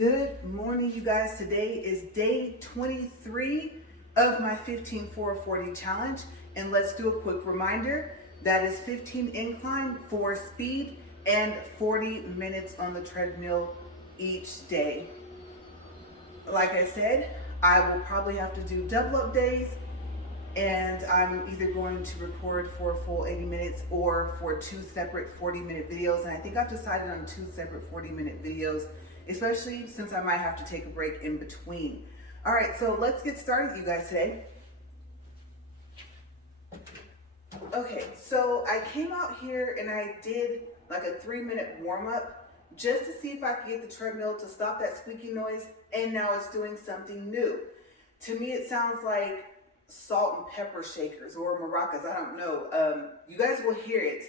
Good morning, you guys. Today is day 23 of my 15-4-40 challenge. And let's do a quick reminder. That is 15 incline for speed and 40 minutes on the treadmill each day. Like I said, I will probably have to do double up days, and I'm either going to record for a full 80 minutes or for 2 separate 40-minute videos. And I think I've decided on 2 separate 40-minute videos, especially since I might have to take a break in between. All right, so let's get started, you guys, today. Okay, so I came out here and I did like a 3-minute warm-up just to see if I could get the treadmill to stop that squeaky noise, and now it's doing something new. To me, it sounds like salt and pepper shakers or maracas, I don't know. You guys will hear it.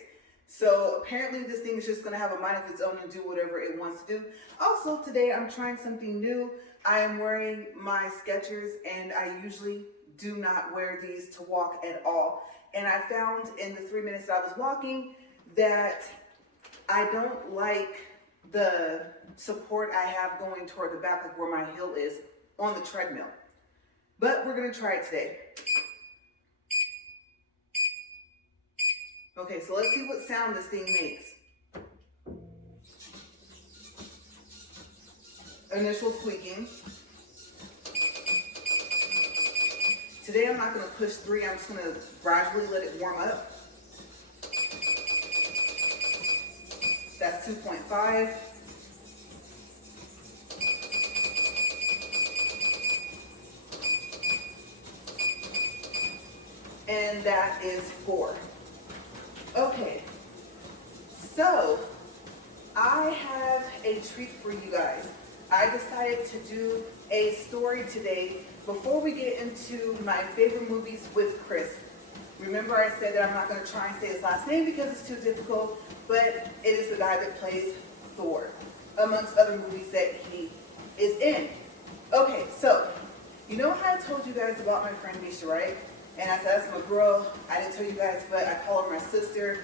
So apparently this thing is just gonna have a mind of its own and do whatever it wants to do. Also today I'm trying something new. I am wearing my Skechers, and I usually do not wear these to walk at all. And I found in the 3 minutes that I was walking that I don't like the support I have going toward the back, like where my heel is on the treadmill. But we're gonna try it today. Okay, so let's see what sound this thing makes. Initial squeaking. Today I'm not going to push 3, I'm just going to gradually let it warm up. That's 2.5. And that is 4. Okay, so I have a treat for you guys. I decided to do a story today before we get into my favorite movies with Chris. Remember I said that I'm not going to try and say his last name because it's too difficult, but it is the guy that plays Thor, amongst other movies that he is in. Okay, so you know how I told you guys about my friend Misha, right? And I said, that's my girl. I didn't tell you guys, but I call her my sister.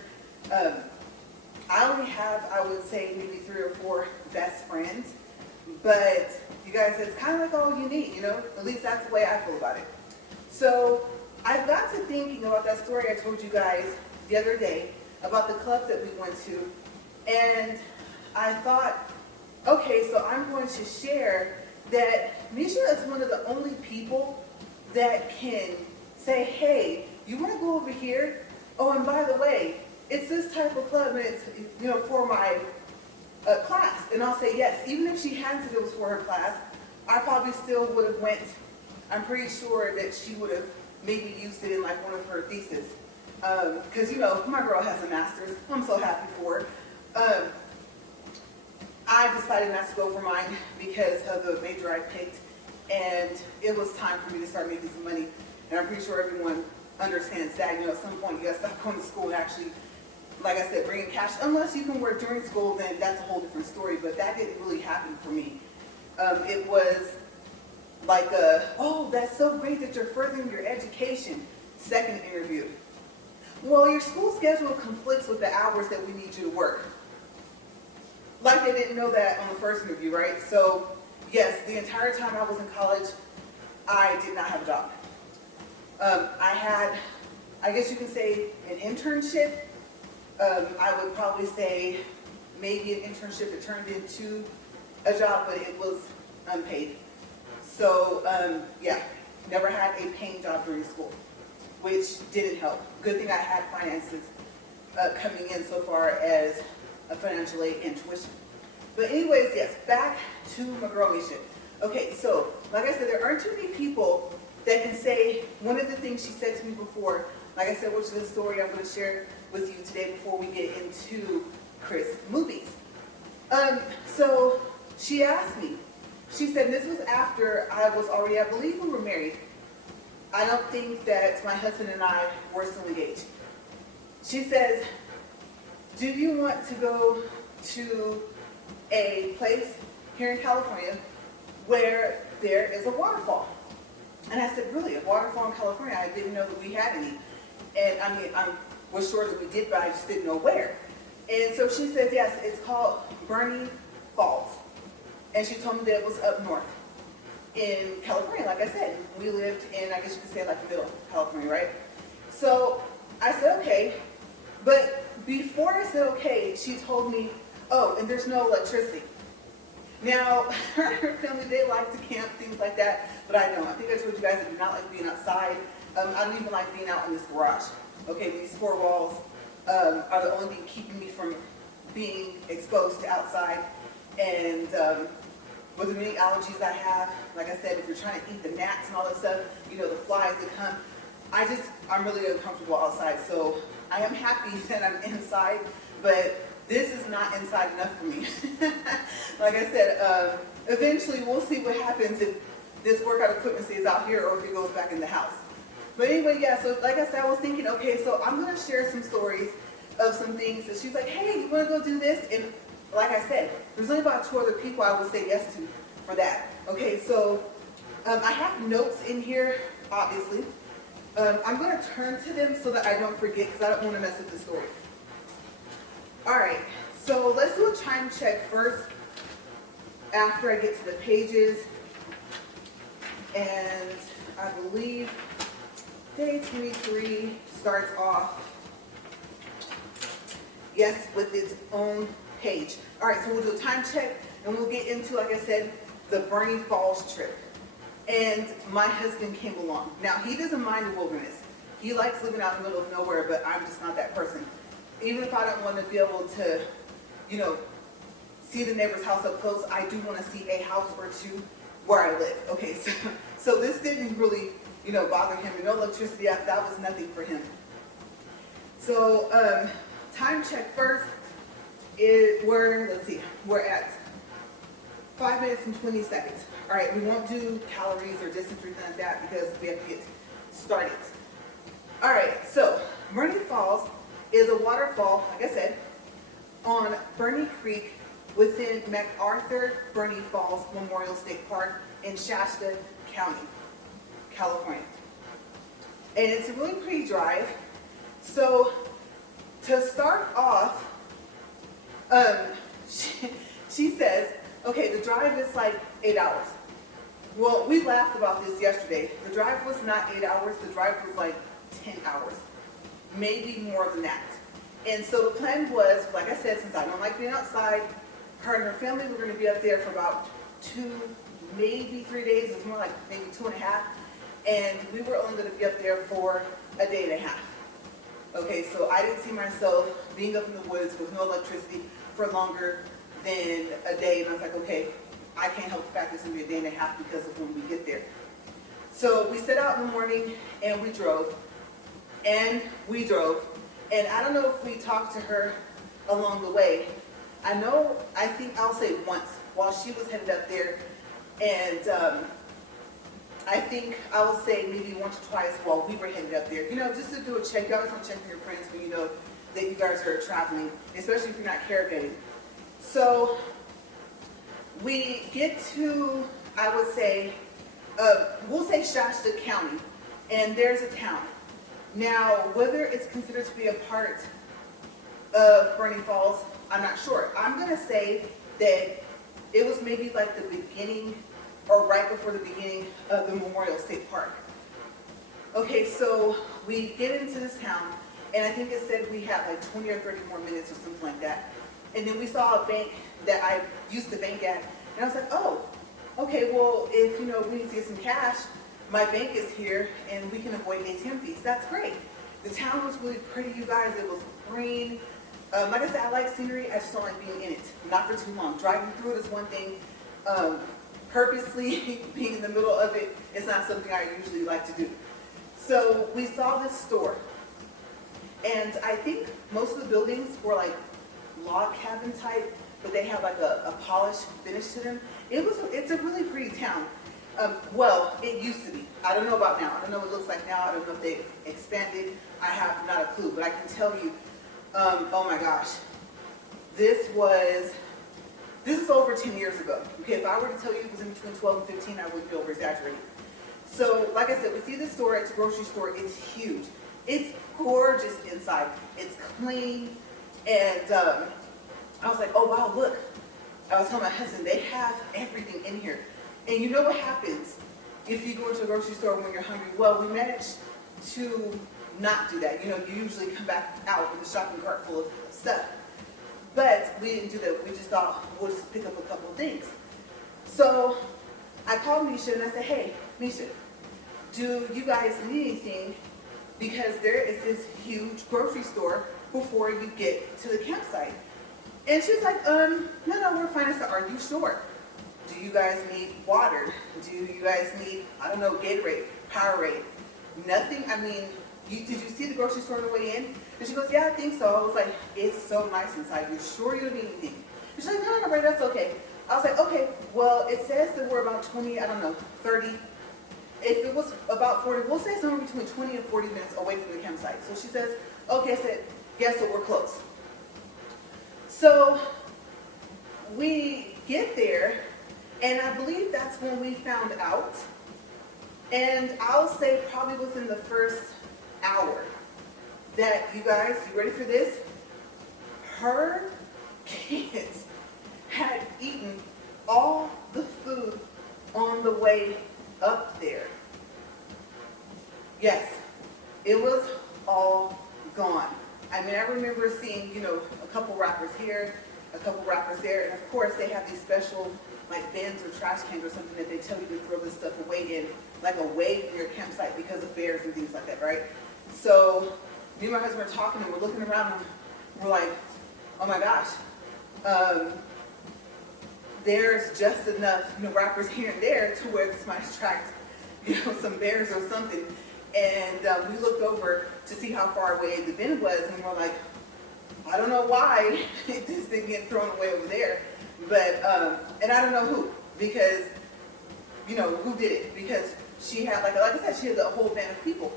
I only have, I would say, maybe 3 or 4 best friends. But you guys, it's kind of like all you need, you know? At least that's the way I feel about it. So I got to thinking about that story I told you guys the other day about the club that we went to. And I thought, okay, so I'm going to share that Misha is one of the only people that can say, hey, you want to go over here? Oh, and by the way, it's this type of club, and it's, you know, for my class. And I'll say yes. Even if she hadn't said it was for her class, I probably still would have went. I'm pretty sure that she would have maybe used it in like one of her theses. Because, you know, my girl has a master's. I'm so happy for her. I decided not to go for mine because of the major I picked, and it was time for me to start making some money. And I'm pretty sure everyone understands that. You know, at some point you gotta stop going to school and actually, like I said, bringing cash. Unless you can work during school, then that's a whole different story. But that didn't really happen for me. It was like oh, that's so great that you're furthering your education. Second interview. Well, your school schedule conflicts with the hours that we need you to work. Like they didn't know that on the first interview, right? So yes, the entire time I was in college, I did not have a job. I had, I guess you can say, an internship. I would probably say maybe an internship that turned into a job, but it was unpaid. So yeah, never had a paying job during school, which didn't help. Good thing I had finances coming in so far as a financial aid and tuition. But anyways, yes, back to my girl Misha. Okay, so like I said, there aren't too many people that can say one of the things she said to me before, like I said, which is a story I'm going to share with you today before we get into Chris movies. So she asked me, she said, this was after I was already, I believe we were married. I don't think that my husband and I were still engaged. She says, do you want to go to a place here in California where there is a waterfall? And I said, really, a waterfall in California? I didn't know that we had any. And I mean, I was sure that we did, but I just didn't know where. And so she says, yes, it's called Burney Falls. and she told me that it was up north in California. Like I said, we lived in, I guess you could say, like the middle of California, right? So I said, okay. But before I said okay, she told me, oh, and there's no electricity. Now, her family, they like to camp, things like that, but I don't. I think I told you guys I do not like being outside. I don't even like being out in this garage. Okay, these four walls are the only thing keeping me from being exposed to outside. And with the many allergies I have, like I said, if you're trying to eat the gnats and all that stuff, you know, the flies that come, I'm really uncomfortable outside. So I am happy that I'm inside, but this is not inside enough for me. Like I said, eventually we'll see what happens if this workout equipment stays out here or if it goes back in the house. But anyway, yeah, so like I said, I was thinking, okay, so I'm going to share some stories of some things that she's like, hey, you want to go do this? And like I said, there's only about 2 other people I would say yes to for that. Okay, so I have notes in here, obviously. I'm going to turn to them so that I don't forget because I don't want to mess up the story. All right, so let's do a time check first after I get to the pages. And I believe day 23 starts off, yes, with its own page. All right, so we'll do a time check and we'll get into, like I said, the Burney Falls trip. And my husband came along. Now, he doesn't mind the wilderness. He likes living out in the middle of nowhere, but I'm just not that person. Even if I don't want to be able to, you know, see the neighbor's house up close, I do want to see a house or two where I live. Okay, so this didn't really, you know, bother him. No electricity, that was nothing for him. So time check first is we're at 5 minutes and 20 seconds. All right, we won't do calories or distance or anything like that because we have to get started. All right, so Burney Falls is a waterfall, like I said, on Burney Creek within MacArthur Burney Falls Memorial State Park in Shasta County, California. And it's a really pretty drive. So to start off, she says, okay, the drive is like 8 hours. Well, we laughed about this yesterday. The drive was not 8 hours, the drive was like 10 hours. Maybe more than that. And so the plan was, like I said, since I don't like being outside, her and her family were going to be up there for about 2, maybe 3 days. It was more like maybe 2.5. And we were only going to be up there for a day and a half. Okay, so I didn't see myself being up in the woods with no electricity for longer than a day. And I was like, okay, I can't help the fact it's going to be a day and a half because of when we get there. So we set out in the morning and we drove. And I don't know if we talked to her along the way. I think I'll say once while she was headed up there. And I think I will say maybe once or twice while we were headed up there. You know, just to do a check. You always want to check with your friends when you know that you guys are traveling, especially if you're not caravanning. So we get to, I would say, we'll say Shasta County, and there's a town. Now, whether it's considered to be a part of Burney Falls, I'm not sure. I'm going to say that it was maybe like the beginning or right before the beginning of the Memorial State Park. Okay, so we get into this town, and I think it said we had like 20 or 30 more minutes or something like that. And then we saw a bank that I used to bank at, and I was like, oh, okay, well, if, you know, we need to get some cash, my bank is here, and we can avoid ATM fees. That's great. The town was really pretty, you guys. It was green. Like I said, I like scenery. I just don't like being in it. Not for too long. Driving through it is one thing. Purposely being in the middle of it is not something I usually like to do. So we saw this store. And I think most of the buildings were like log cabin type, but they have like a polished finish to them. It's a really pretty town. Well, it used to be. I don't know about now. I don't know what it looks like now. I don't know if they've expanded. I have not a clue, but I can tell you, oh my gosh, this is over 10 years ago. Okay, if I were to tell you it was in between 12 and 15, I would be over exaggerating. So, like I said, we see this store. It's a grocery store. It's huge. It's gorgeous inside. It's clean, and I was like, oh wow, look. I was telling my husband, they have everything in here. And you know what happens if you go into a grocery store when you're hungry? Well, we managed to not do that. You know, you usually come back out with a shopping cart full of stuff. But we didn't do that. We just thought we'll just pick up a couple of things. So I called Misha and I said, hey, Misha, do you guys need anything? Because there is this huge grocery store before you get to the campsite. And she was like, no, we're fine. I said, are you sure? Do you guys need water? Do you guys need, I don't know, Gatorade, Powerade? Nothing? I mean, did you see the grocery store on the way in? And she goes, yeah, I think so. I was like, it's so nice inside. You're sure you don't need anything? And she's like, no, Ray, that's okay. I was like, okay, well, it says that we're about 20, 30. If it was about 40, we'll say somewhere between 20 and 40 minutes away from the campsite. So she says, okay. I said, yes, so we're close. So we get there, and I believe that's when we found out. And I'll say probably within the first hour that, you guys, you ready for this? Her kids had eaten all the food on the way up there. Yes, it was all gone. I mean, I remember seeing, a couple wrappers here, a couple wrappers there, and of course they have these special like bins or trash cans or something that they tell you to throw this stuff away in, like away from your campsite because of bears and things like that, right? So me and my husband were talking and we're looking around and we're like, oh my gosh, there's just enough wrappers here and there to where this might attract some bears or something. And we looked over to see how far away the bin was, and we're like, I don't know why this didn't get thrown away over there, but and I don't know who, because who did it, because she had like I said, she had a whole van of people,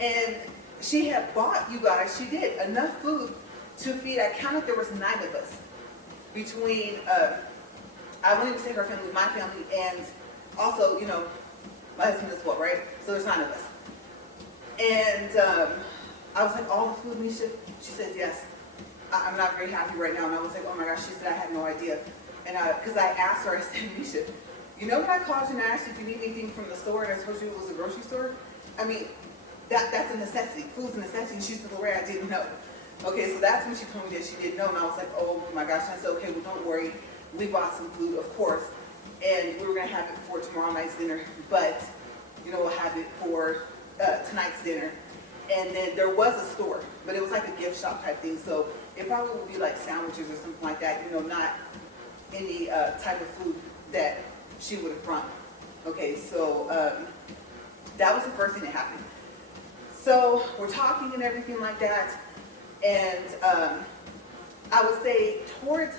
and she had bought, you guys, she did enough food to feed. I counted there was 9 of us between I won't even say her family, my family, and also my husband as well, right? So there's 9 of us. And I was like, all the food, Misha? She says, yes. I'm not very happy right now. And I was like, oh my gosh. She said, I had no idea. And because I asked her, I said, Misha, when I called you and I asked you if you need anything from the store and I told you it was a grocery store? I mean, that's a necessity. Food's a necessity. And she said, LaRae, I didn't know. Okay, so that's when she told me that she didn't know. And I was like, oh my gosh. And I said, okay, well, don't worry. We bought some food, of course. And we were going to have it for tomorrow night's dinner. But, we'll have it for tonight's dinner. And then there was a store, but it was like a gift shop type thing, so it probably would be like sandwiches or something like that, not any type of food that she would have brought. Okay, so that was the first thing that happened. So we're talking and everything like that, and I would say towards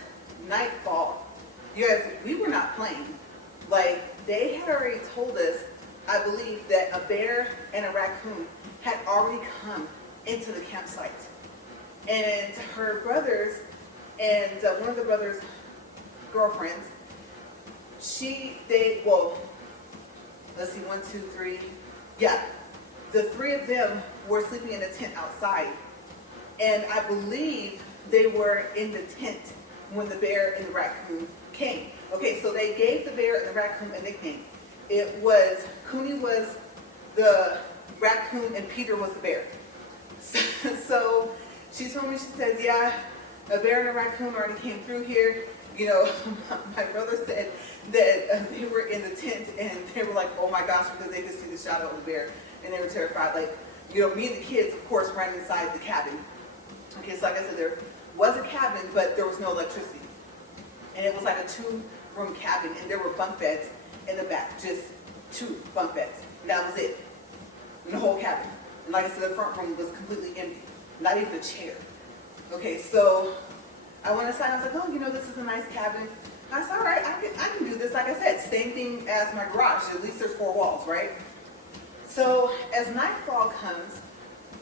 nightfall, you guys, we were not playing. Like, they had already told us, I believe, that a bear and a raccoon had already come into the campsite. And her brothers and one of the brothers' girlfriends, let's see, 1, 2, 3. Yeah, the 3 of them were sleeping in a tent outside. And I believe they were in the tent when the bear and the raccoon came. Okay, so they gave the bear and the raccoon a nickname. It was, Cooney was the raccoon and Peter was the bear. So she told me, she says, yeah, a bear and a raccoon already came through here. My brother said that they were in the tent and they were like, oh my gosh, because they could see the shadow of the bear and they were terrified. Like, me and the kids, of course, ran inside the cabin. Okay, so like I said, there was a cabin, but there was no electricity. And it was like a 2-room cabin, and there were bunk beds in the back, just 2 bunk beds. And that was it, in the whole cabin. And like I said, the front room was completely empty, not even a chair. Okay, so I went inside, I was like, oh, this is a nice cabin. I said, all right, I can do this. Like I said, same thing as my garage, at least there's 4 walls, right? So as nightfall comes,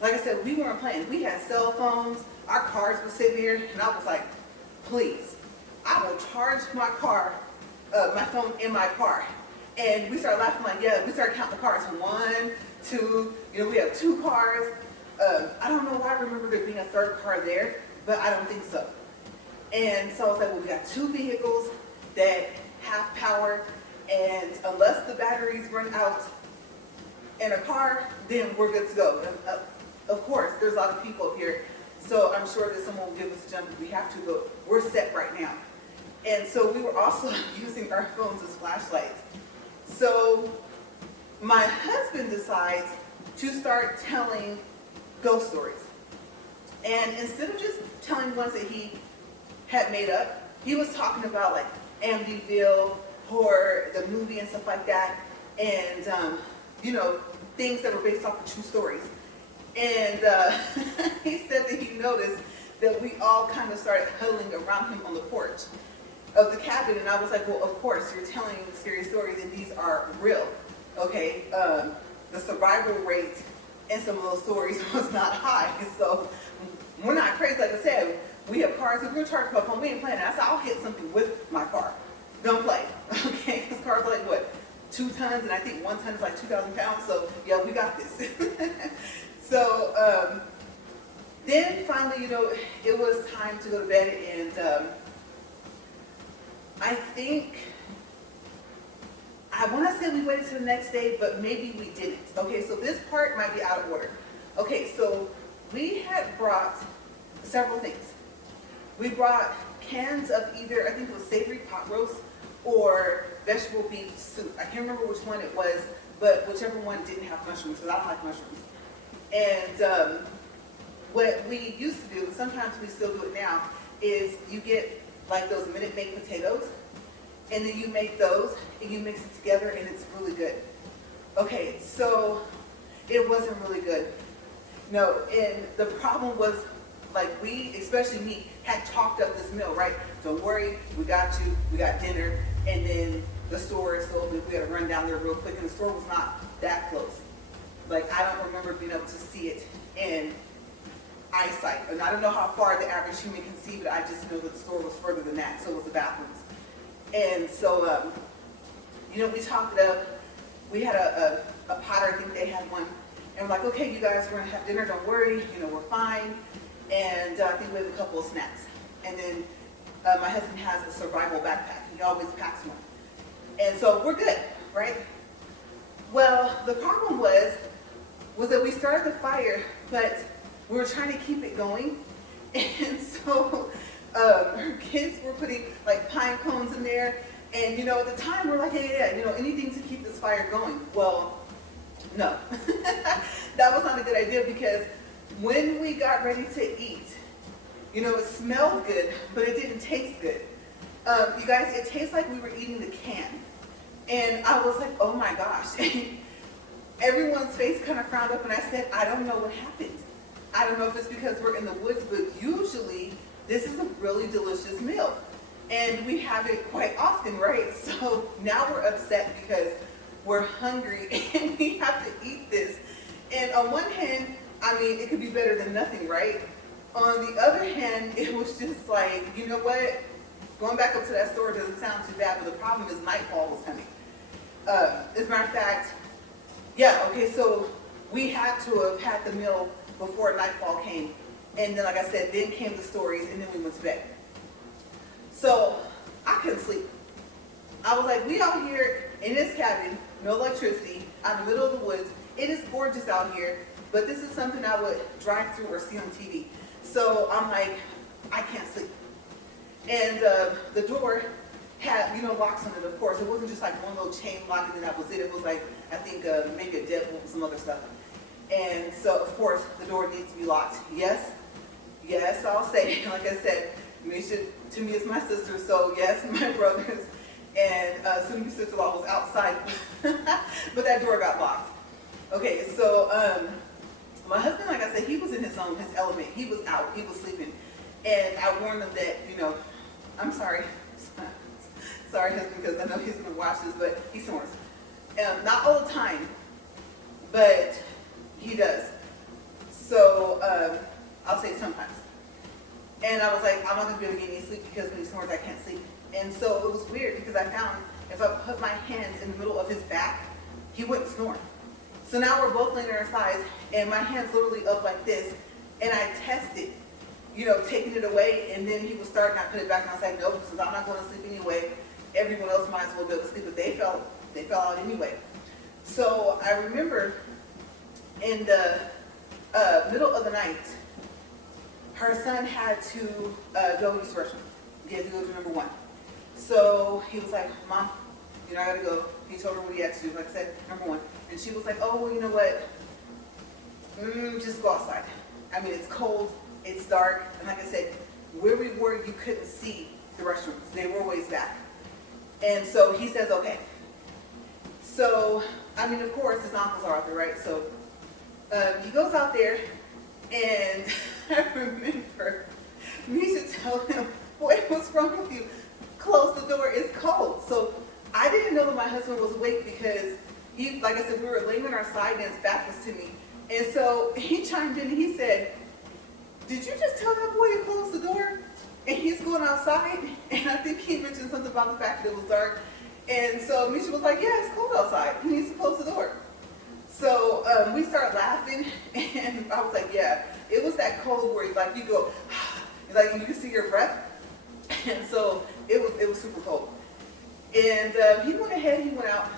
like I said, we weren't playing. We had cell phones, our cars were sitting here, and I was like, please, I will charge my car, my phone in my car. And we started laughing like, yeah, we started counting the cars. 1, 2, we have 2 cars. I don't know why I remember there being a 3rd car there, but I don't think so. And so I was like, well, we got 2 vehicles. that have power, and unless the batteries run out in a car, then we're good to go. And, of course, there's a lot of people up here, so I'm sure that someone will give us a jump if we have to, but we're set right now. And so we were also using our phones as flashlights. So my husband decides to start telling ghost stories. And instead of just telling ones that he had made up, he was talking about like Amityville, horror, the movie and stuff like that, and things that were based off of true stories. And he said that he noticed that we all kind of started huddling around him on the porch of the cabin, and I was like, well, of course, you're telling scary stories, and these are real, okay? The survival rate in some of those stories was not high, so we're not crazy. Like I said, we have cars, if we're charged by phone, we ain't playing. I said, I'll hit something with my car. Don't play, okay? Because cars are like, what, 2 tons, and I think 1 ton is like 2,000 pounds, so yeah, we got this. So then finally, it was time to go to bed, and I want to say we waited till the next day, but maybe we didn't. Okay, so this part might be out of order. Okay, so we had brought several things. We brought cans of either, I think it was savory pot roast or vegetable beef soup. I can't remember which one it was, but whichever one didn't have mushrooms, because I don't like mushrooms. And what we used to do, and sometimes we still do it now, is you get like those Minute Maid potatoes, and then you make those, and you mix it together, and it's really good. Okay, so it wasn't really good. No, and the problem was, like we, especially me, had talked up this meal, right? Don't worry, we got you, we got dinner, and then the store is open if we had to run down there real quick, and the store was not that close. Like, I don't remember being able to see it in eyesight. And I don't know how far the average human can see, but I just know that the store was further than that, so was the bathrooms. And so, we talked it up. We had a Potter, I think they had one. And we're like, okay, you guys, we're gonna have dinner, don't worry, we're fine. And I think we have a couple of snacks. And then my husband has a survival backpack. He always packs one. And so we're good, right? Well, the problem was that we started the fire, but we were trying to keep it going. And so her kids were putting like pine cones in there. And at the time we're like, yeah, anything to keep this fire going. Well, no, that was not a good idea, because when we got ready to eat, it smelled good, but it didn't taste good. You guys, it tastes like we were eating the can. And I was like, oh my gosh. Everyone's face kind of frowned up, and I said, I don't know what happened. I don't know if it's because we're in the woods, but usually this is a really delicious meal. And we have it quite often, right? So now we're upset because we're hungry and we have to eat this. And on one hand, it could be better than nothing, right? On the other hand, it was just like, you know what? Going back up to that store doesn't sound too bad, but the problem is nightfall was coming. As a matter of fact, yeah, okay, so we had to have had the meal before nightfall came. And then, like I said, then came the stories, and then we went to bed. So I couldn't sleep. I was like, we out here in this cabin, no electricity, out in the middle of the woods. It is gorgeous out here, but this is something I would drive through or see on TV. So I'm like, I can't sleep. And the door had, locks on it, of course. It wasn't just like one little chain lock and then that was it. It was like, I think maybe a deadbolt and some other stuff. And so, of course, the door needs to be locked. Yes, I'll say, like I said, Misha, to me, is my sister, so yes, my brothers. And soon-to-be sister-in-law was outside, but that door got locked. Okay, so my husband, like I said, he was in his element. He was out, he was sleeping. And I warned him that, I'm sorry, husband, because I know he's gonna watch this, but he snores. Not all the time, but he does. So I'll say sometimes. And I was like, I'm not gonna be able to get any sleep because when he snores, I can't sleep. And so it was weird because I found if I put my hands in the middle of his back, he wouldn't snore. So now we're both laying on our sides, and my hand's literally up like this, and I tested, taking it away, and then he was starting, I put it back, and I was like, nope, since I'm not going to sleep anyway, everyone else might as well go to sleep, but they fell out anyway. So I remember in the middle of the night, her son had to go use the restroom. He had to go to number one. So he was like, Mom, I gotta go. He told her what he had to do, like I said, number one. And she was like, oh, well, you know what? Just go outside. I mean, it's cold, it's dark, and like I said, where we were, you couldn't see the restrooms. They were ways back. And so he says, okay. So, I mean, of course, his uncles are out there, right? So he goes out there, and I remember Misha telling him, boy, what's wrong with you? Close the door, it's cold. So I didn't know that my husband was awake because he, like I said, we were laying on our side and his back was to me. And so he chimed in and he said, did you just tell that boy to close the door? And he's going outside. And I think he mentioned something about the fact that it was dark. And so Misha was like, yeah, it's cold outside. He needs to close the door. So we started laughing. And I was like, yeah, it was that cold where like you go, like you can see your breath. And so it was super cold. And he went ahead, he went out,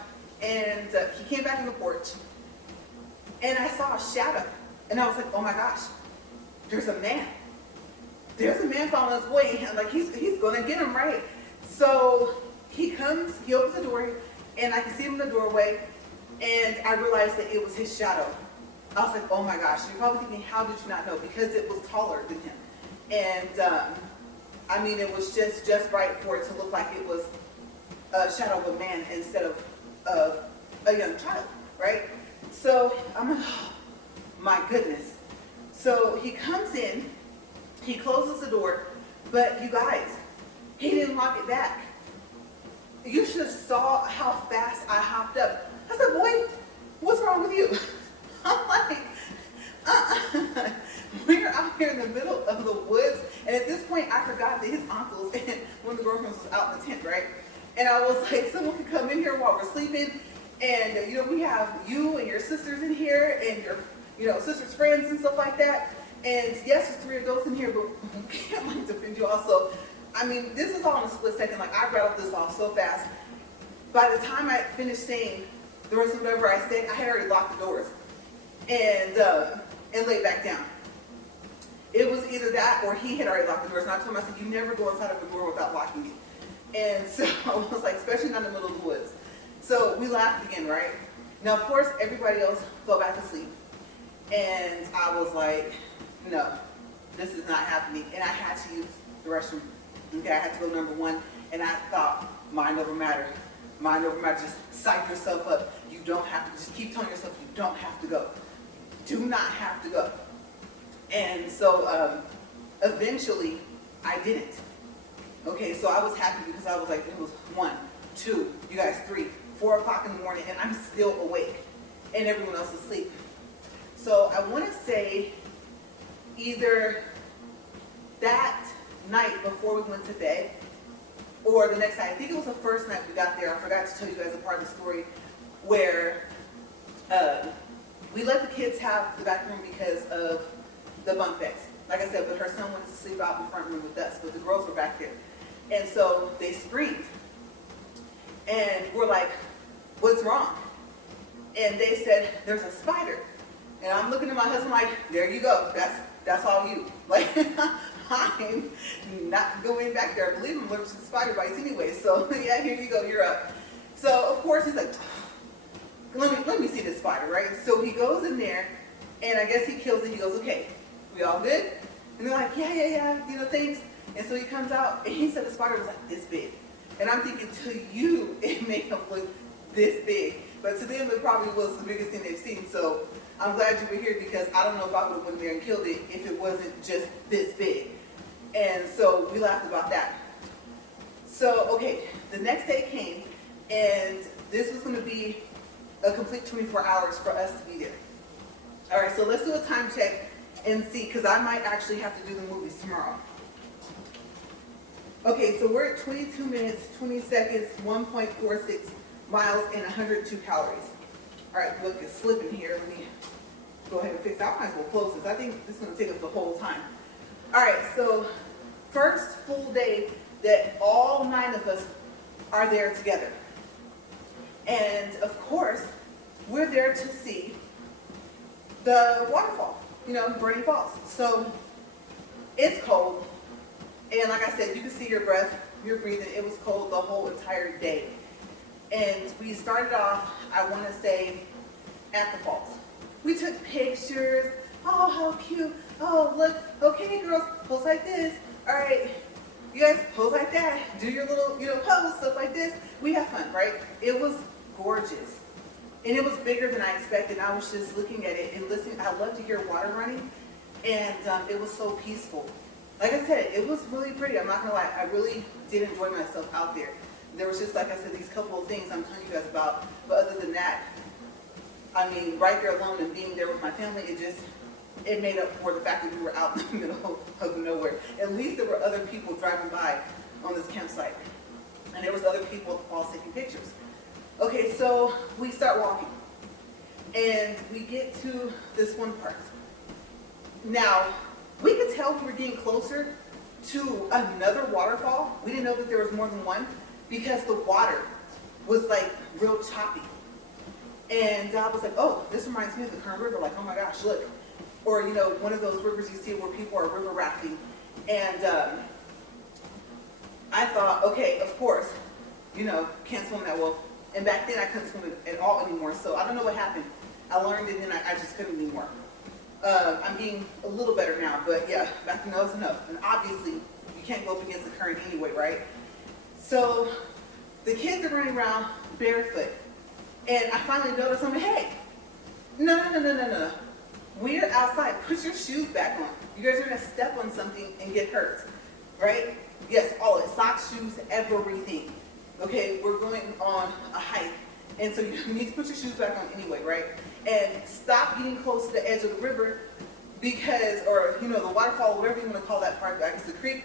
and he came back on the porch. And I saw a shadow. And I was like, oh my gosh, there's a man. There's a man following us boy. And like, he's going to get him, right? So he comes, he opens the door, and I can see him in the doorway. And I realized that it was his shadow. I was like, oh my gosh. You're probably thinking, how did you not know? Because it was taller than him. And I mean, it was just right for it to look like it was a shadow of a man instead of a young child, right? So I'm like, oh, my goodness. So he comes in, he closes the door, but you guys, he didn't lock it back. You should have saw how fast I hopped up. I said, boy, what's wrong with you? I'm like, we're out here in the middle of the woods, and at this point, I forgot that his uncles and one of the girlfriends was out in the tent, right? And I was like, someone could come in here while we're sleeping, and we have you and your sisters in here, and your sisters' friends and stuff like that. And yes, there's 3 adults in here, but we can't like defend you all. So, I mean, this is all in a split second. Like, I rattled this off so fast. By the time I finished saying the rest of whatever I said, I had already locked the doors and laid back down. It was either that or he had already locked the doors. And I told him, I said, you never go inside of a door without locking it. And so I was like, especially not in the middle of the woods. So we laughed again, right? Now, of course, everybody else fell back asleep. And I was like, no, this is not happening. And I had to use the restroom. Okay, I had to go number one. And I thought, mind over matter. Mind over matter. Just psych yourself up. You don't have to. Just keep telling yourself you don't have to go. Do not have to go. And so eventually, I didn't. Okay, so I was happy because I was like, it was 1, 2, you guys 3, 4 o'clock in the morning, and I'm still awake, and everyone else is asleep. So I want to say either that night before we went to bed, or the next night. I think it was the first night we got there. I forgot to tell you guys a part of the story where we let the kids have the back room because of the bunk beds. Like I said, but her son went to sleep out in the front room with us, but the girls were back there. And so they screamed. And we're like, what's wrong? And they said, there's a spider. And I'm looking at my husband like, there you go. That's all you. Like, I'm not going back there. I believe I'm allergic to spider bites anyway. So yeah, here you go. You're up. So of course he's like, let me see this spider, right? So he goes in there, and I guess he kills it. He goes, okay, we all good? And they're like, yeah, thanks. And so he comes out, and he said the spider was like this big. And I'm thinking, to you, it may have looked this big. But to them, it probably was the biggest thing they've seen. So I'm glad you were here, because I don't know if I would have went there and killed it if it wasn't just this big. And so we laughed about that. So, okay, the next day came, and this was going to be a complete 24 hours for us to be there. All right, so let's do a time check and see, because I might actually have to do the movies tomorrow. Okay, so we're at 22 minutes, 20 seconds, 1.46 miles, and 102 calories. All right, look, it's slipping here. Let me go ahead and fix it. I might as well close this. I think this is going to take us the whole time. All right, so first full day that all 9 of us are there together. And of course, we're there to see the waterfall, Burney Falls. So it's cold. And like I said, you can see your breath, you're breathing. It was cold the whole entire day. And we started off, I want to say, at the falls. We took pictures. Oh, how cute. Oh, look. Okay, girls, pose like this. All right. You guys pose like that. Do your little, pose, stuff like this. We have fun, right? It was gorgeous. And it was bigger than I expected. I was just looking at it and listening. I love to hear water running. And it was so peaceful. Like I said, it was really pretty. I'm not going to lie. I really did enjoy myself out there. There was just, like I said, these couple of things I'm telling you guys about. But other than that, I mean, right there alone and being there with my family, it made up for the fact that we were out in the middle of nowhere. At least there were other people driving by on this campsite. And there was other people at the falls taking pictures. Okay, so we start walking. And we get to this one part. Now, we could tell we were getting closer to another waterfall. We didn't know that there was more than one because the water was like real choppy. And I was like, oh, this reminds me of the Kern River. Like, oh my gosh, look. Or, one of those rivers you see where people are river rafting. And I thought, okay, of course, can't swim that well. And back then I couldn't swim at all anymore. So I don't know what happened. I learned it and then I just couldn't anymore. I'm getting a little better now, but yeah, back then that was enough. And obviously, you can't go up against the current anyway, right? So the kids are running around barefoot. And I finally noticed, I'm like, hey, no. We're outside. Put your shoes back on. You guys are going to step on something and get hurt, right? Yes, all it. Socks, shoes, everything. Okay, we're going on a hike. And so you need to put your shoes back on anyway, right? And stop getting close to the edge of the river because, or, the waterfall, whatever you want to call that part, I guess the creek,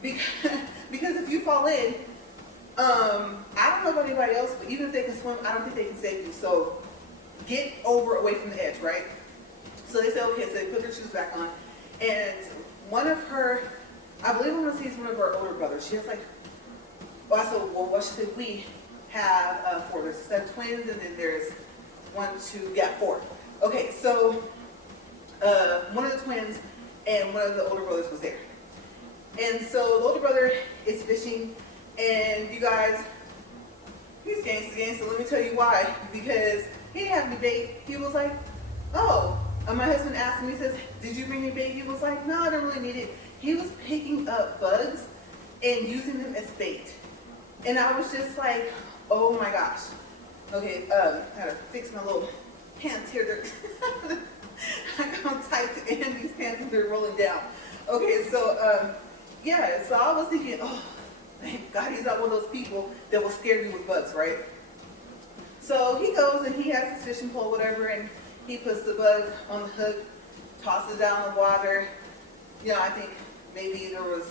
because if you fall in, I don't know about anybody else, but even if they can swim, I don't think they can save you. So get away from the edge, right? So they said, okay, so they put their shoes back on. And one of her, I believe I'm going to say it's one of her older brothers. She has we have 4. There's 7 twins, and then there's 4. Okay, so one of the twins and one of the older brothers was there. And so the older brother is fishing, and you guys, he's gangster. Let me tell you why. Because he didn't have any bait. He was like, oh. And my husband asked me, he says, did you bring any bait? He was like, no, I don't really need it. He was picking up bugs and using them as bait. And I was just like, oh my gosh. Okay, I gotta fix my little pants here. I got them tight to end these pants and they're rolling down. Okay, so so I was thinking, oh, thank God he's not one of those people that will scare you with bugs, right? So he goes and he has his fishing pole, whatever, and he puts the bug on the hook, tosses it out in the water. I think maybe there was,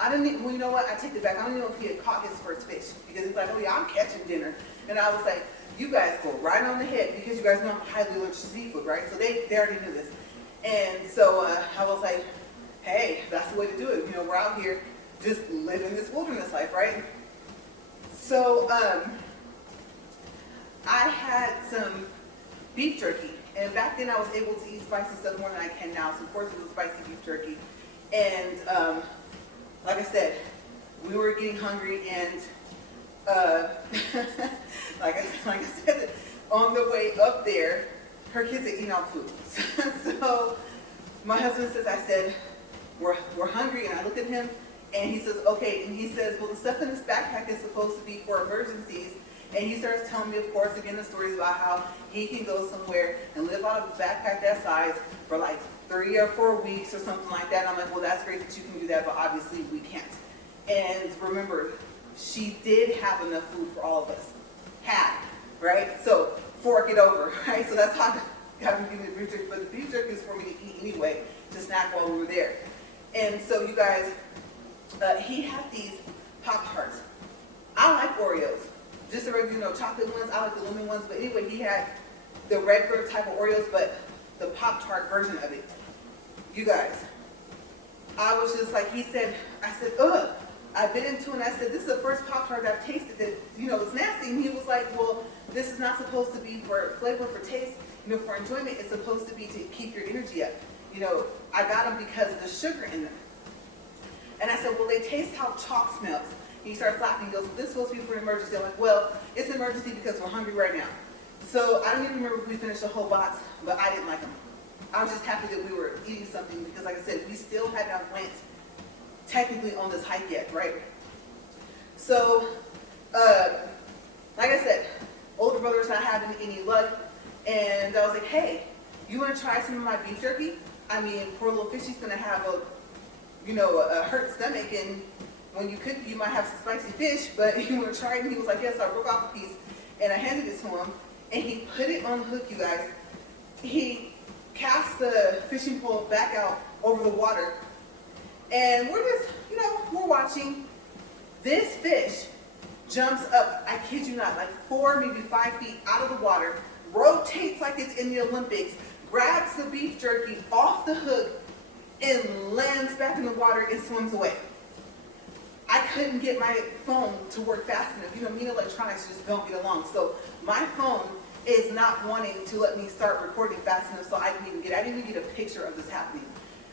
I didn't even, well, you know what, I take it back. I don't even know if he had caught his first fish because he's like, oh yeah, I'm catching dinner. And I was like, you guys go right on the head because you guys know I'm highly allergic to seafood, right? So they already knew this. And so I was like, hey, that's the way to do it. We're out here just living this wilderness life, right? So I had some beef jerky. And back then I was able to eat spicy stuff more than I can now. So of course it was spicy beef jerky. And like I said, we were getting hungry and like I said, on the way up there, her kids had eaten all the food. So my husband says, I said, we're hungry, and I looked at him and he says, okay, and he says, well, the stuff in this backpack is supposed to be for emergencies. And he starts telling me, of course, again, the stories about how he can go somewhere and live out of a backpack that size for like 3 or 4 weeks or something like that. And I'm like, well, that's great that you can do that, but obviously we can't. And remember, she did have enough food for all of us. Had, right? So fork it over, right? So that's how I got me the beef jerky. But the beef jerky is for me to eat anyway, to snack while we were there. And so you guys, he had these Pop-Tarts. I like Oreos. Just the regular, chocolate ones. I like the lemon ones. But anyway, he had the regular type of Oreos, but the Pop-Tart version of it. You guys, I was just like, he said, I said, ugh. I bit into it and I said, this is the first Pop-Tart I've tasted that, it's nasty. And he was like, well, this is not supposed to be for flavor, for taste, for enjoyment. It's supposed to be to keep your energy up. I got them because of the sugar in them. And I said, well, they taste how chalk smells. He starts laughing. He goes, well, this is supposed to be for an emergency. I'm like, well, it's an emergency because we're hungry right now. So I don't even remember if we finished the whole box, but I didn't like them. I was just happy that we were eating something because, like I said, we still had not went technically on this hike yet, right? So, like I said, older brother's not having any luck, and I was like, hey, you want to try some of my beef jerky? I mean, poor little fishy's going to have a hurt stomach, and when you cook, you might have some spicy fish, but you want to try it? And he was like, yes. So I broke off a piece, and I handed it to him, and he put it on the hook, you guys. He cast the fishing pole back out over the water, and we're just, we're watching. This fish jumps up, I kid you not, like 4, maybe 5 feet out of the water, rotates like it's in the Olympics, grabs the beef jerky off the hook, and lands back in the water and swims away. I couldn't get my phone to work fast enough. Me and electronics just don't get along. So my phone is not wanting to let me start recording fast enough, so I didn't even get a picture of this happening.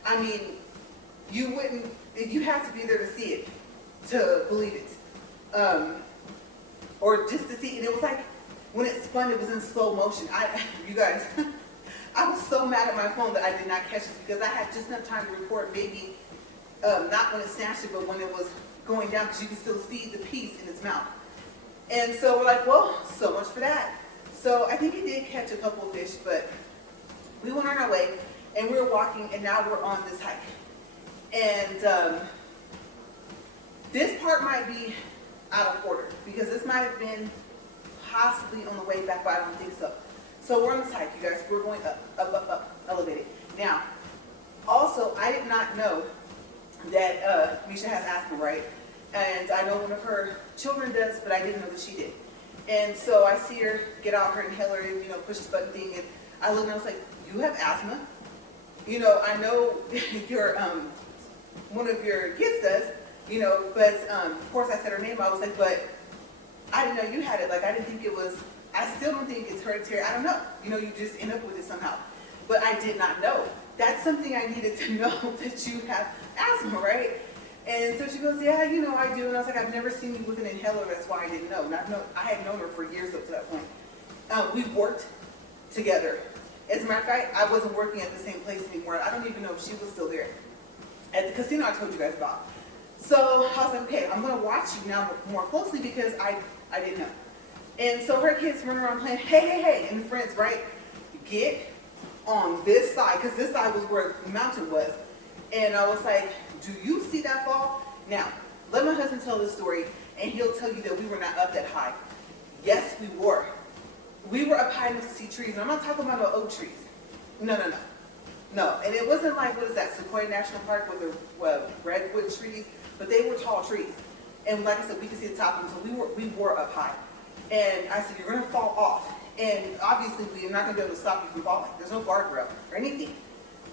I mean, you have to be there to see it, to believe it. Or just to see, and it was like, when it spun, it was in slow motion. You guys, I was so mad at my phone that I did not catch this because I had just enough time to record, maybe, not when it snatched it, but when it was going down, because you can still see the piece in its mouth. And so we're like, well, so much for that. So I think he did catch a couple of fish, but we went on our way, and we were walking, and now we're on this hike. And this part might be out of order, because this might have been possibly on the way back, but I don't think so. So we're on this hike, you guys. We're going up, elevated. Now, also, I did not know that Misha has asthma, right? And I know one of her children does, but I didn't know that she did. And so I see her get out her inhaler and, push the button thing, and I look and I was like, you have asthma? I know your, one of your kids does, but of course I said her name. I was like, but I didn't know you had it. Like, I didn't think it was, I still don't think it's hereditary. I don't know. You just end up with it somehow. But I did not know. That's something I needed to know, that you have asthma, right? And so she goes, yeah, I do. And I was like, I've never seen you with an inhaler. That's why I didn't know. And I had known her for years up to that point. We've worked together. As a matter of fact, I wasn't working at the same place anymore. I don't even know if she was still there. At the casino I told you guys about. So I was like, okay, I'm going to watch you now more closely because I didn't know. And so her kids run around playing, hey, and the friends, right? Get on this side, because this side was where the mountain was. And I was like, do you see that fall? Now, let my husband tell this story, and he'll tell you that we were not up that high. Yes, we were. We were up high enough to see trees. And I'm not talking about no oak trees. No. And it wasn't like, what is that, Sequoia National Park with the redwood trees, but they were tall trees. And like I said, we could see the top of them, so we were up high. And I said, you're going to fall off. And obviously, we're not going to be able to stop you from falling. There's no guardrail or anything.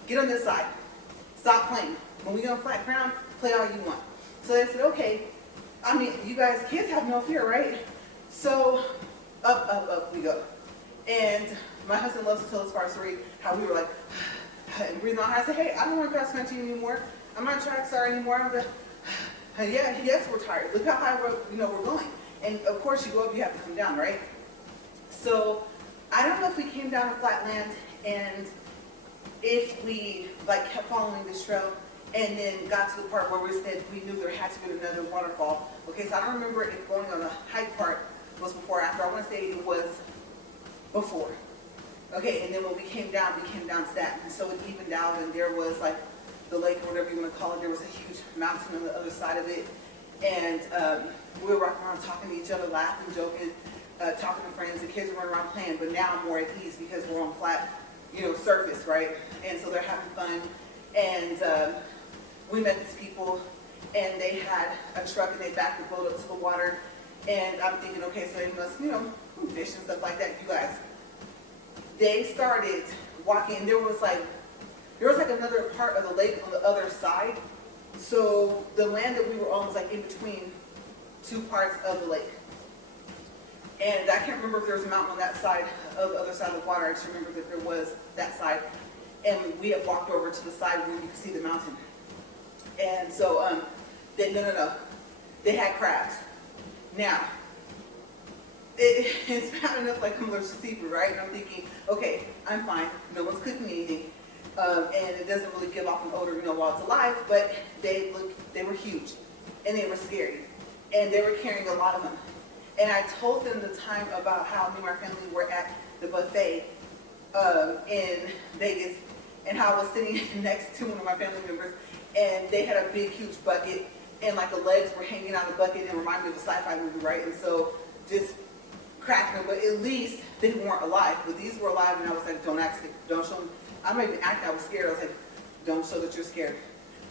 Get on this side. Stop playing. When we get on flat ground, play all you want. So they said, okay. I mean, you guys, kids have no fear, right? So up we go. And my husband loves to tell this part story, how we were like, and breathing on. I said, hey, I don't want to cross country anymore. I'm not track star anymore. I'm the, yes, we're tired. Look how high we're going. And of course, you go up, you have to come down, right? So I don't know if we came down a flat land and if we kept following this trail and then got to the part where we said we knew there had to be another waterfall. Okay, so I don't remember if going on the hike part was before or after. I want to say it was before. Okay, and then when we came down to that. And so it evened out, and there was the lake or whatever you want to call it. There was a huge mountain on the other side of it. And we were walking around talking to each other, laughing, joking, talking to friends. The kids are running around playing, but now I'm more at ease because we're on flat, surface, right? And so they're having fun. And we met these people, and they had a truck, and they backed the boat up to the water. And I'm thinking, okay, so they must, fish and stuff like that. You guys, they started walking, and there was another part of the lake on the other side. So the land that we were on was like in between two parts of the lake. And I can't remember if there was a mountain on that side of the other side of the water. I just remember that there was that side. And we had walked over to the side where you could see the mountain. And so, no. They had crabs. Now, it's bad enough like I'm allergic to seafood, right? And I'm thinking, okay, I'm fine. No one's cooking anything. And it doesn't really give off an odor, while it's alive, but they were huge. And they were scary. And they were carrying a lot of them. And I told them the time about how me and my family were at the buffet in Vegas, and how I was sitting next to one of my family members, and they had a big, huge bucket, and like the legs were hanging out of the bucket, and reminded me of a sci-fi movie, right? And so just cracking them, but at least they weren't alive. But these were alive, and I was like, don't act, don't show them. I'm not even acting, I was scared. I was like, don't show that you're scared.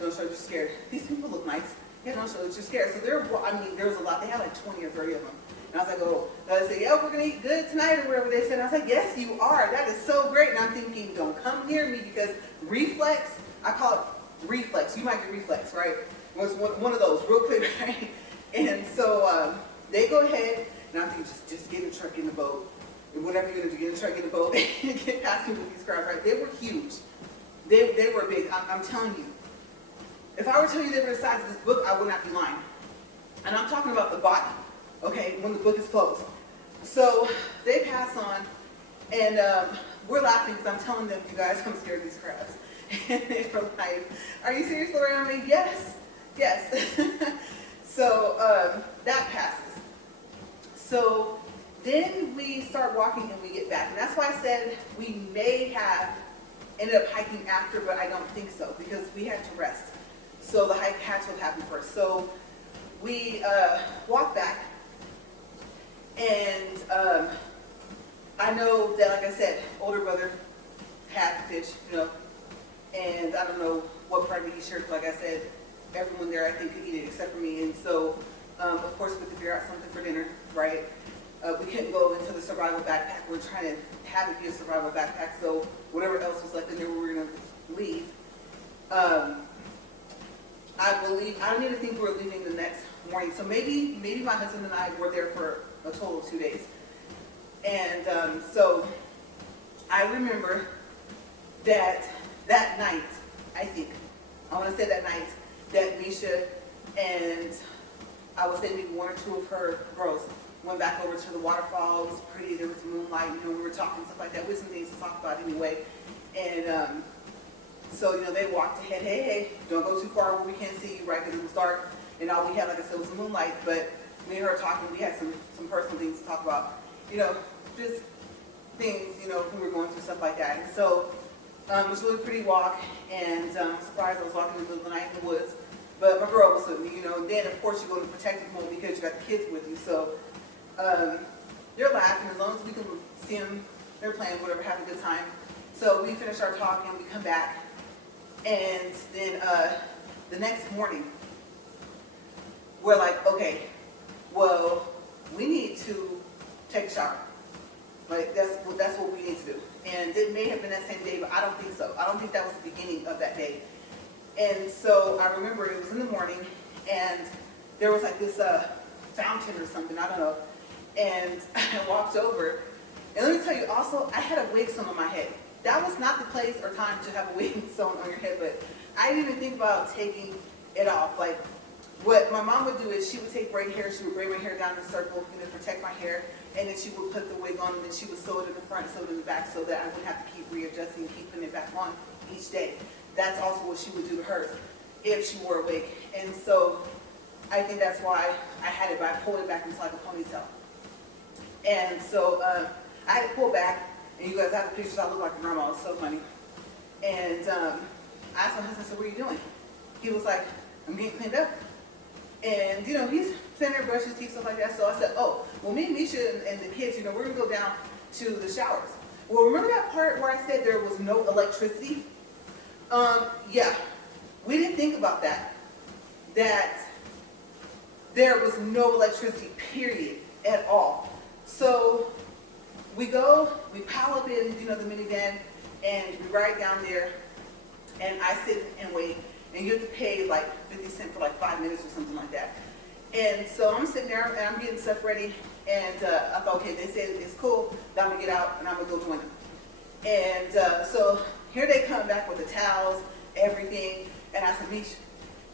Don't show that you're scared. These people look nice. Yeah, don't show that you're scared. So there was a lot. They had like 20 or 30 of them. And I was like, oh, they said, yeah, we're going to eat good tonight or whatever they said. And I was like, yes, you are. That is so great. And I'm thinking, don't come near me, because reflex, I call it reflex. You might get reflex, right? It was one of those real quick, right? And so they go ahead, and I'm thinking, just get in the truck, in the boat. And whatever you're going to do, get in the truck, in the boat. And get past me with these crowds, right? They were huge. They were big. I'm telling you. If I were telling you they were the size of this book, I would not be lying. And I'm talking about the body. Okay, when the book is closed. So they pass on, and we're laughing because I'm telling them, you guys, I'm scared of these crabs. And they were like, are you serious, LaRae? I'm like, yes. So that passes. So then we start walking and we get back. And that's why I said we may have ended up hiking after, but I don't think so, because we had to rest. So the hike had to have happened first. So we walked back. And I know that, like I said, older brother had fish, and I don't know what part of it he shared. Like I said, everyone there, I think, could eat it except for me. And so, of course, we had to figure out something for dinner, right? We couldn't go into the survival backpack. We're trying to have it be a survival backpack, so whatever else was left in there, we were going to leave. I don't even think we were leaving the next morning. So maybe my husband and I were there for a total of 2 days. And so I remember that night, I want to say that night, that Misha and I would say maybe one or two of her girls went back over to the waterfall. It was pretty, there was moonlight, we were talking, stuff like that. We had some things to talk about anyway. And so, they walked ahead, hey, don't go too far where we can't see you, right, because it was dark. And all we had, like I said, was the moonlight, but me and her talking, we had some personal things to talk about, just things, we were going through, stuff like that. And so it was a really pretty walk, and I'm surprised I was walking in the middle of the night in the woods, but my girl was with me, and then of course you go to protective mode because you got the kids with you, so they're laughing as long as we can see them, they're playing, whatever, having a good time. So we finish our talk and we come back, and then the next morning, we're like, okay, well, we need to take a shower. Like, that's what we need to do. And it may have been that same day, but I don't think so. I don't think that was the beginning of that day. And so I remember it was in the morning, and there was like this fountain or something, I don't know. And I walked over, and let me tell you also, I had a wig sewn on my head. That was not the place or time to have a wig sewn on your head, but I didn't even think about taking it off. Like, what my mom would do is she would take braid hair, she would braid my hair down in a circle, protect my hair, and then she would put the wig on, and then she would sew it in the front, sew it in the back, so that I wouldn't have to keep readjusting, keep putting it back on each day. That's also what she would do to hers if she wore a wig. And so I think that's why I had it, but I pulled it back into like a ponytail. And so I had to pull back, and you guys have the pictures, I look like a grandma, it's so funny. And I asked my husband, I said, what are you doing? He was like, I'm getting cleaned up. And, he's sitting there brushing his teeth, stuff like that. So I said, oh, well, me and Misha and the kids, we're going to go down to the showers. Well, remember that part where I said there was no electricity? Yeah, we didn't think about that there was no electricity, period, at all. So we go, we pile up in, the minivan, and we ride down there, and I sit and wait. and you have to pay like 50 cents for like 5 minutes or something like that. And so I'm sitting there and I'm getting stuff ready, and I thought, okay, they said it's cool, then I'm gonna get out and I'm gonna go join them. And so here they come back with the towels, everything, and I said, Misha,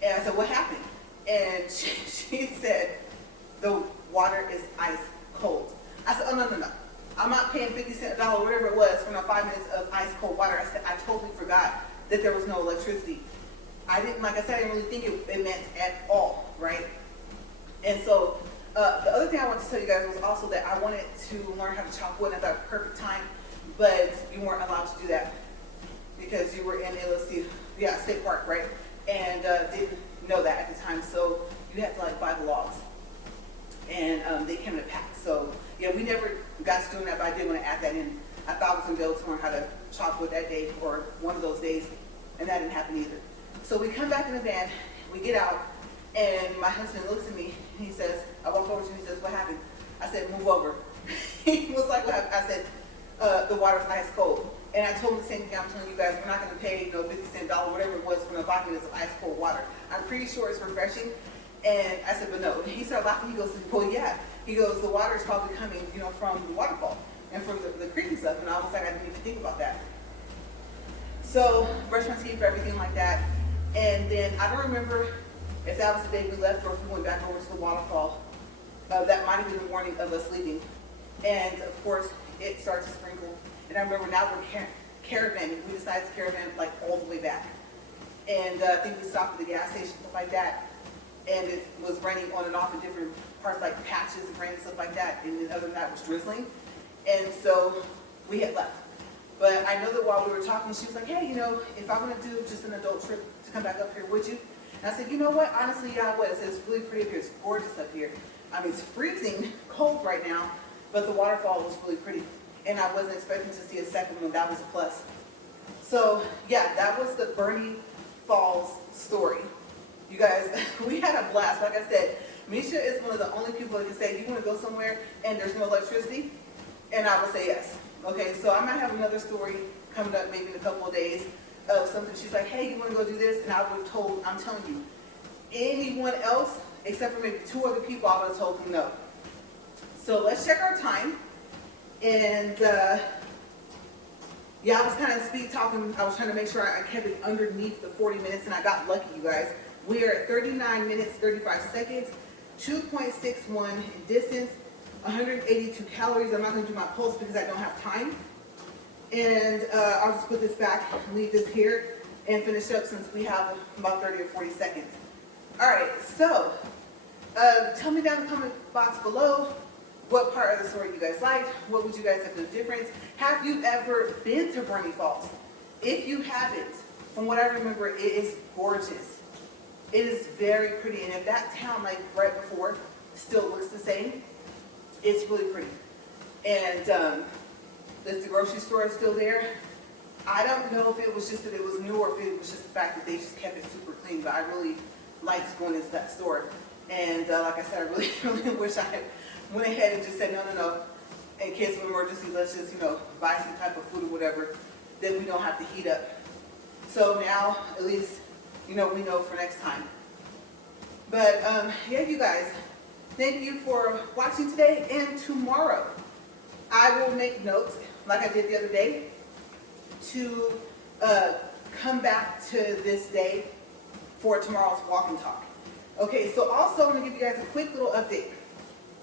and I said, what happened? And she said, the water is ice cold. I said, oh, no. I'm not paying 50 cents, a dollar, whatever it was, for no 5 minutes of ice cold water. I said, I totally forgot that there was no electricity. I didn't, like I said, I didn't really think it meant at all, right? And so the other thing I wanted to tell you guys was also that I wanted to learn how to chop wood at that perfect time, but you weren't allowed to do that because you were in, let's see, yeah, state park, right? And didn't know that at the time, so you had to like buy the logs. And they came in a pack. So yeah, we never got to doing that, but I did want to add that in. I thought I was going to be able to learn how to chop wood that day or one of those days, and that didn't happen either. So we come back in the van, we get out, and my husband looks at me, and he says, I walk over to him, he says, what happened? I said, move over. He was like, what happened? I said, the water's ice cold. And I told him the same thing I'm telling you guys, we're not going to pay 50 cent, dollar, whatever it was, for the 5 minutes of ice cold water. I'm pretty sure it's refreshing. And I said, but no. And he started laughing. He goes, well, yeah. He goes, the water is probably coming, from the waterfall and from the creek and stuff. And I was like, I didn't even think about that. So, brushed my teeth, everything like that. And then I don't remember if that was the day we left or if we went back over to the waterfall. That might have been the morning of us leaving. And of course, it started to sprinkle. And I remember now we're caravanning. We decided to caravan like all the way back. And I think we stopped at the gas station, stuff like that. And it was raining on and off in different parts, like patches of rain and stuff like that. And then other than that, it was drizzling. And so we had left. But I know that while we were talking, she was like, hey, if I'm going to do just an adult trip to come back up here, would you? And I said, you know what? Honestly, yeah, I would. It's really pretty up here. It's gorgeous up here. I mean, it's freezing cold right now, but the waterfall was really pretty. And I wasn't expecting to see a second one. That was a plus. So, yeah, that was the Burney Falls story. You guys, we had a blast. Like I said, Misha is one of the only people that can say, you want to go somewhere and there's no electricity? And I would say yes. Okay, so I might have another story coming up maybe in a couple of days of something. She's like, hey, you want to go do this? And I would have told, I'm telling you, anyone else, except for maybe 2 other people, I would have told them no. So let's check our time. And yeah, I was kind of speed talking. I was trying to make sure I kept it underneath the 40 minutes, and I got lucky, you guys. We are at 39 minutes, 35 seconds, 2.61 in distance, 182 calories. I'm not going to do my pulse because I don't have time. And I'll just put this back, leave this here, and finish up since we have about 30 or 40 seconds. All right, so tell me down in the comment box below what part of the story you guys liked. What would you guys have done different? Have you ever been to Burney Falls? If you haven't, from what I remember, it is gorgeous. It is very pretty, and if that town, like right before, still looks the same, it's really pretty. And if the grocery store is still there, I don't know if it was just that it was new or if it was just the fact that they just kept it super clean, but I really liked going into that store. And like I said, I really, really wish I had went ahead and just said, no, in case of emergency, let's just, buy some type of food or whatever, then we don't have to heat up. So now, at least, we know for next time. But yeah, you guys, thank you for watching today. And tomorrow, I will make notes, like I did the other day, to come back to this day for tomorrow's walk and talk. Okay, so also I'm going to give you guys a quick little update.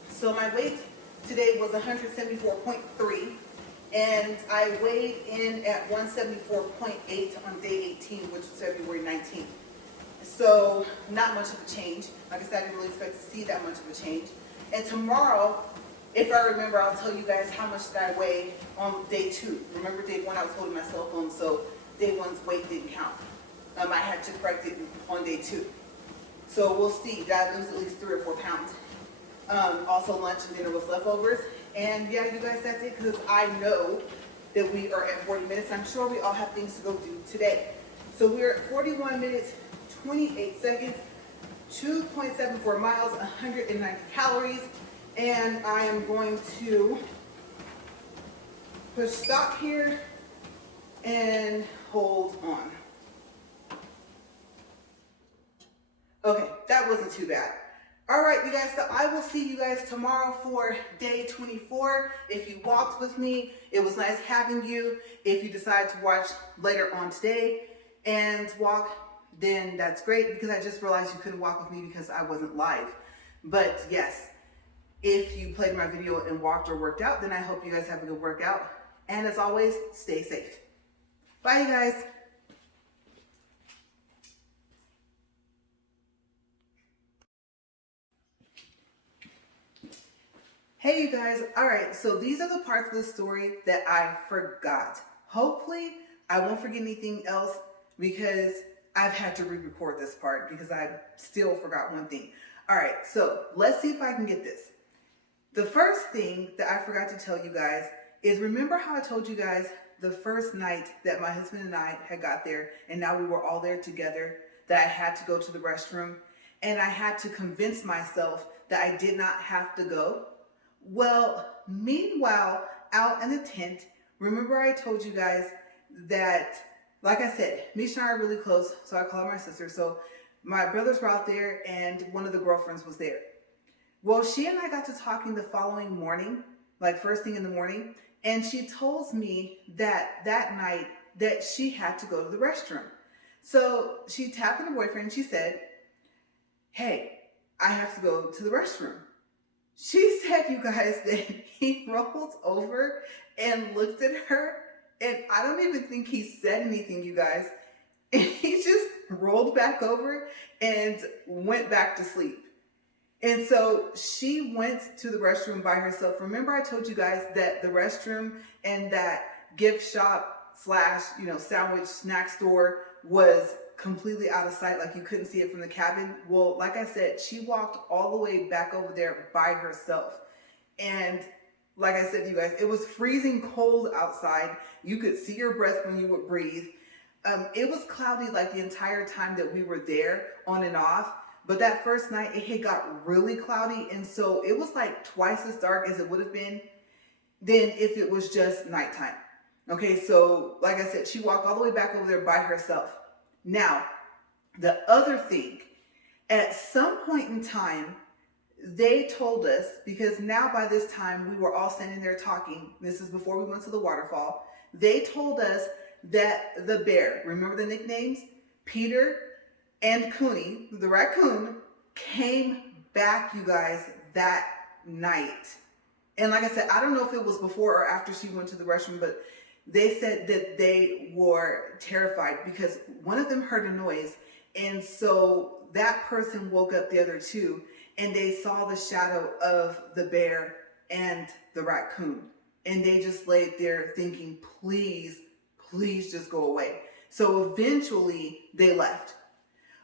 So my weight today was 174.3, and I weighed in at 174.8 on day 18, which was February 19th. So not much of a change. Like I said, I didn't really expect to see that much of a change. And tomorrow, if I remember, I'll tell you guys how much did I weigh on day 2. Remember, day 1 I was holding my cell phone, so day 1's weight didn't count. I had to correct it on day 2. So we'll see. Did I lose at least 3 or 4 pounds? Also, lunch and dinner was leftovers. And yeah, you guys, that's it, because I know that we are at 40 minutes. I'm sure we all have things to go do today. So we're at 41 minutes, 28 seconds, 2.74 miles, 190 calories. And I am going to push stop here and hold on. Okay, that wasn't too bad. All right, you guys, so I will see you guys tomorrow for day 24. If you walked with me, it was nice having you. If you decide to watch later on today and walk, then that's great, because I just realized you couldn't walk with me because I wasn't live. But yes, if you played my video and walked or worked out, then I hope you guys have a good workout. And as always, stay safe. Bye, you guys. Hey, you guys. All right, so these are the parts of the story that I forgot. Hopefully, I won't forget anything else, because I've had to re-record this part because I still forgot one thing. All right, so let's see if I can get this. The first thing that I forgot to tell you guys is, remember how I told you guys the first night that my husband and I had got there, and now we were all there together, that I had to go to the restroom, and I had to convince myself that I did not have to go? Well, meanwhile, out in the tent, remember I told you guys that, like I said, Misha and I are really close, so I call her my sister. So my brothers were out there, and one of the girlfriends was there. Well, she and I got to talking the following morning, like first thing in the morning, and she told me that that night that she had to go to the restroom. So she tapped her boyfriend and she said, "Hey, I have to go to the restroom." She said, you guys, that he rolled over and looked at her, and I don't even think he said anything, you guys. And he just rolled back over and went back to sleep. And so she went to the restroom by herself. Remember I told you guys that the restroom and that gift shop slash, sandwich snack store was completely out of sight, like you couldn't see it from the cabin? Well, like I said, she walked all the way back over there by herself. And like I said, you guys, it was freezing cold outside. You could see your breath when you would breathe. It was cloudy like the entire time that we were there, on and off. But that first night, it had got really cloudy, and so it was like twice as dark as it would have been than if it was just nighttime. Okay, so like I said, she walked all the way back over there by herself. Now, the other thing, at some point in time, they told us, because now by this time we were all standing there talking, this is before we went to the waterfall, they told us that the bear, remember the nicknames? Peter and Cooney, the raccoon, came back, you guys, that night. And like I said, I don't know if it was before or after she went to the restroom, but they said that they were terrified because one of them heard a noise, and so that person woke up the other two, and they saw the shadow of the bear and the raccoon, and they just laid there thinking, please, please just go away. So eventually they left.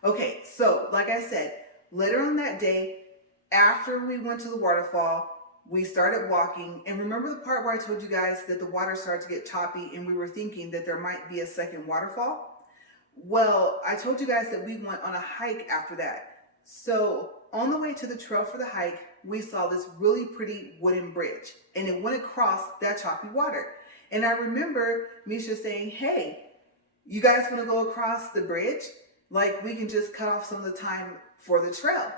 Okay, so like I said, later on that day, after we went to the waterfall, we started walking, and remember the part where I told you guys that the water started to get choppy and we were thinking that there might be a second waterfall? Well, I told you guys that we went on a hike after that. So on the way to the trail for the hike, we saw this really pretty wooden bridge, and it went across that choppy water. And I remember Misha saying, "Hey, you guys want to go across the bridge? Like, we can just cut off some of the time for the trail."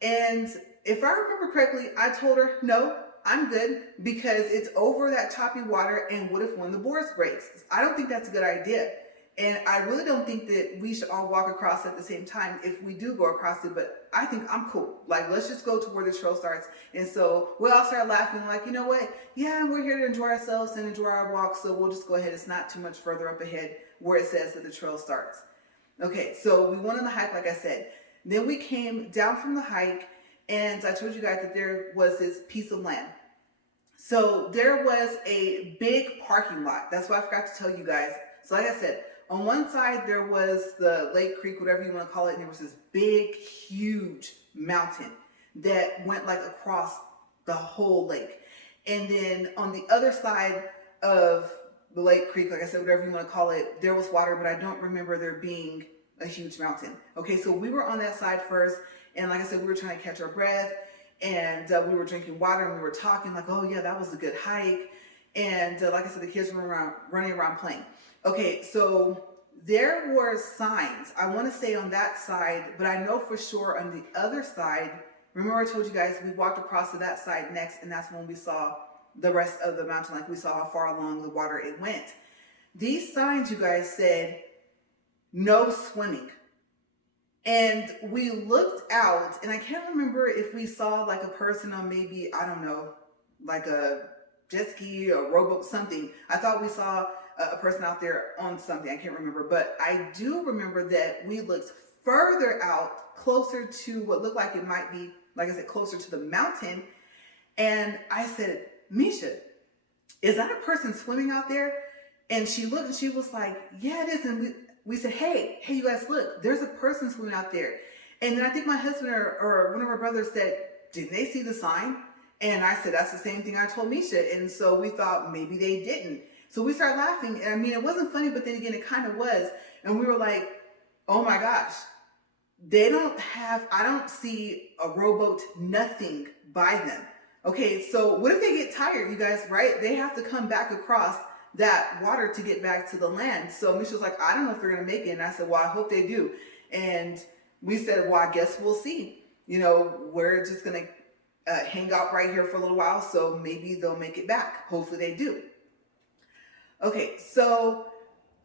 And if I remember correctly, I told her, no, I'm good, because it's over that choppy water, and what if one of the boards breaks? I don't think that's a good idea. And I really don't think that we should all walk across at the same time if we do go across it, but I think I'm cool. Like, let's just go to where the trail starts. And so we all started laughing, like, you know what? Yeah, we're here to enjoy ourselves and enjoy our walk, so we'll just go ahead. It's not too much further up ahead where it says that the trail starts. Okay, so we went on the hike, like I said. Then we came down from the hike, and I told you guys that there was this piece of land. So there was a big parking lot. That's what I forgot to tell you guys. So like I said, on one side there was the lake, creek, whatever you want to call it, and there was this big, huge mountain that went like across the whole lake. And then on the other side of the lake, creek, like I said, whatever you want to call it, there was water, but I don't remember there being a huge mountain. Okay, so we were on that side first, and like I said, we were trying to catch our breath, and we were drinking water, and we were talking like, oh yeah, that was a good hike. And like I said, the kids were running around playing. Okay, so there were signs, I want to say on that side, but I know for sure on the other side, remember I told you guys we walked across to that side next, and that's when we saw the rest of the mountain, like we saw how far along the water it went. These signs, you guys, said no swimming. And we looked out, and I can't remember if we saw like a person on maybe, I don't know, like a jet ski or rowboat, something. I thought we saw a person out there on something. I can't remember. But I do remember that we looked further out, closer to what looked like it might be, like I said, closer to the mountain. And I said, Misha, is that a person swimming out there? And she looked and she was like, yeah, it is. And we said, hey, you guys, look, there's a person swimming out there. And then I think my husband or one of our brothers said, didn't they see the sign? And I said, that's the same thing I told Misha. And so we thought maybe they didn't. So we started laughing. And I mean, it wasn't funny, but then again, it kind of was. And we were like, oh my gosh, I don't see a rowboat, nothing by them. Okay, so what if they get tired, you guys, right? They have to come back across that water to get back to the land. So Misha was like, I don't know if they're going to make it. And I said, well, I hope they do. And we said, well, I guess we'll see. You know, we're just going to hang out right here for a little while. So maybe they'll make it back. Hopefully they do. Okay, so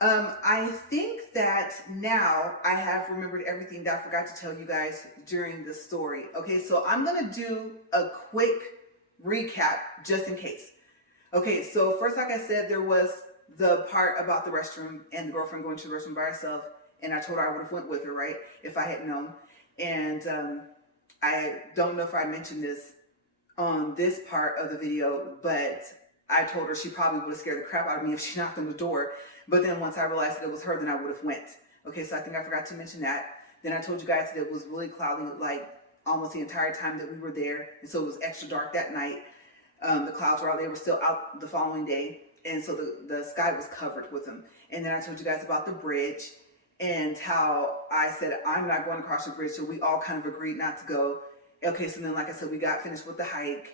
I think that now I have remembered everything that I forgot to tell you guys during the story. Okay, so I'm going to do a quick recap just in case. Okay, so first, like I said, there was the part about the restroom and the girlfriend going to the restroom by herself, and I told her I would have went with her, right, if I had known. And I don't know if I mentioned this on this part of the video, but I told her she probably would have scared the crap out of me if she knocked on the door. But then once I realized that it was her, then I would have went. Okay, so I think I forgot to mention that. Then I told you guys that it was really cloudy, like almost the entire time that we were there, and so it was extra dark that night. The clouds were out, they were still out the following day, and so the sky was covered with them. And then I told you guys about the bridge and how I said, I'm not going across the bridge, so we all kind of agreed not to go. Okay, so then like I said, we got finished with the hike,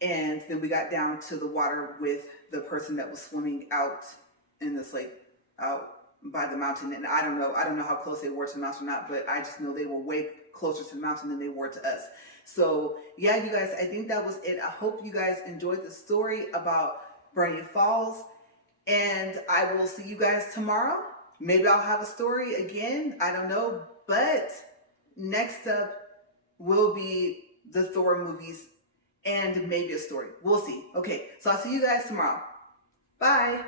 and then we got down to the water with the person that was swimming out in this lake, out by the mountain. And I don't know how close they were to the mountain or not, but I just know they were way closer to the mountain than they were to us. So yeah, you guys, I think that was it. I hope you guys enjoyed the story about Burney Falls, and I will see you guys tomorrow. Maybe I'll have a story again, I don't know, but next up will be the Thor movies and maybe a story. We'll see. Okay, so I'll see you guys tomorrow. Bye.